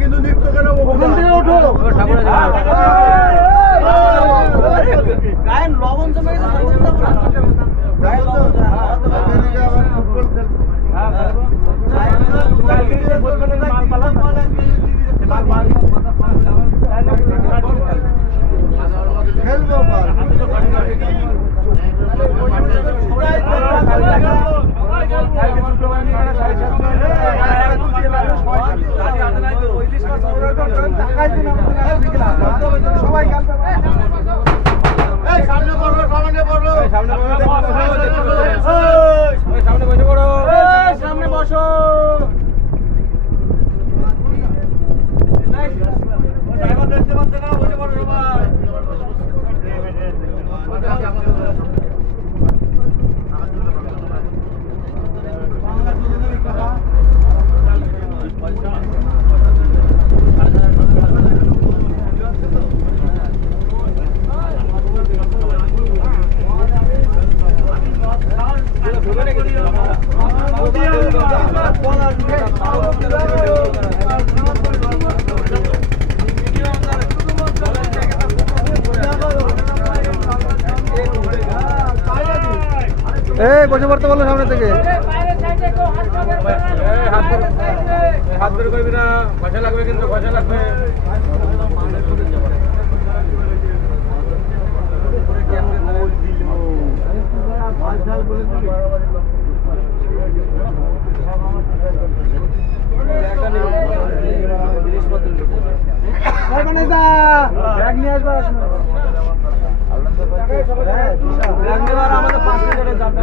কিন্তু নিত্য কেন গায়ের লবণ জমে গেছে খেলবো সবাই সামনে পড়ো সামনে পড়ো সামনে বসে পড়ো সামনে বসো ড্রাইভার দেখতে পাচ্ছে না বসে পড়ো বসে পড়তে বললো সামনে থেকে হাত ধরে করবি না পয়সা লাগবে কিন্তু পয়সা লাগবে আমাদের 5 মিনিটের যাত্রা